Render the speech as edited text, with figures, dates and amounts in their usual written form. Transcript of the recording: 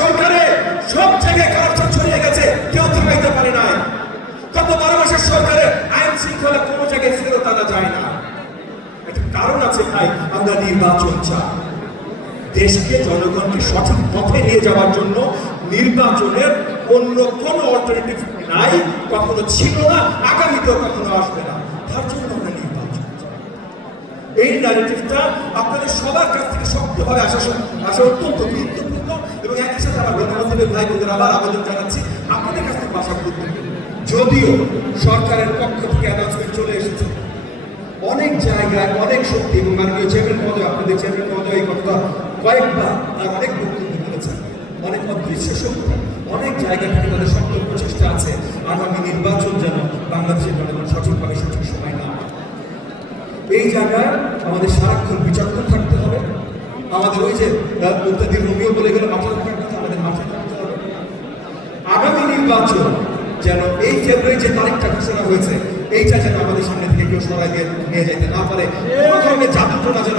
সরকারে সব জায়গায় কারাপশন ছড়িয়ে গেছে, কেউ থামাইতে পারে নাই। গত 12 মাসের সরকারে আইন শৃঙ্খলা কোনো জায়গায় ফেরত আনা যায় না। একটা কারণ আছে ভাই, আমরা নির্বাচন চাই। দেশকে জনগণকে সঠিক পথে নিয়ে যাওয়ার জন্য নির্বাচনের অন্য কোনো অল্টারনেটিভ নাই, কখনো ছিল না, আগামীতেও কখনো আসবে না। তার জন্য আমরা নির্বাচন চাই। এই ন্যারেটিভটা আপনাদের সবার কাছ থেকে শক্তভাবে আসা অত্যন্ত গুরুত্বপূর্ণ এবং একই সাথে আমার গণমাধ্যমের ভাই বোনদের আবার আবেদন জানাচ্ছি, আপনাদের কাছ থেকে আসা গুরুত্বপূর্ণ। যদিও সরকারের পক্ষ থেকে অ্যানাউন্সমেন্ট চলে এসেছে, অনেক জায়গায় অনেক শক্তি এবং মাননীয় চেয়ারম্যান মহোদয়, আপনাদের চেয়ারম্যান মহোদয় এই কথা কয়েকবার আর অনেক বক্তব্য বলেছেন, অনেক অদৃশ্য শক্তি অনেক জায়গা থেকে তাদের শক্ত প্রচেষ্টা আছে আগামী নির্বাচন যেন বাংলাদেশের জনগণ সঠিকভাবে সঠিক সময় না। এই জায়গায় আমাদের সারাক্ষণ বিচক্ষণ থাকতে হবে। আমাদের ওই যে মুক্তাদির রোমিও বলে গেলে মাঠে থাকার কথা, আমাদের মাঠে থাকতে হবে। আগামী নির্বাচন যেন এই ফেব্রুয়ারি যে তারিখটা ঘোষণা হয়েছে, এইটা যেন আমাদের সামনে থেকে কেউ সরাই নিয়ে যেতে না পারে। কোনো ধরনের জাদুটনা যেন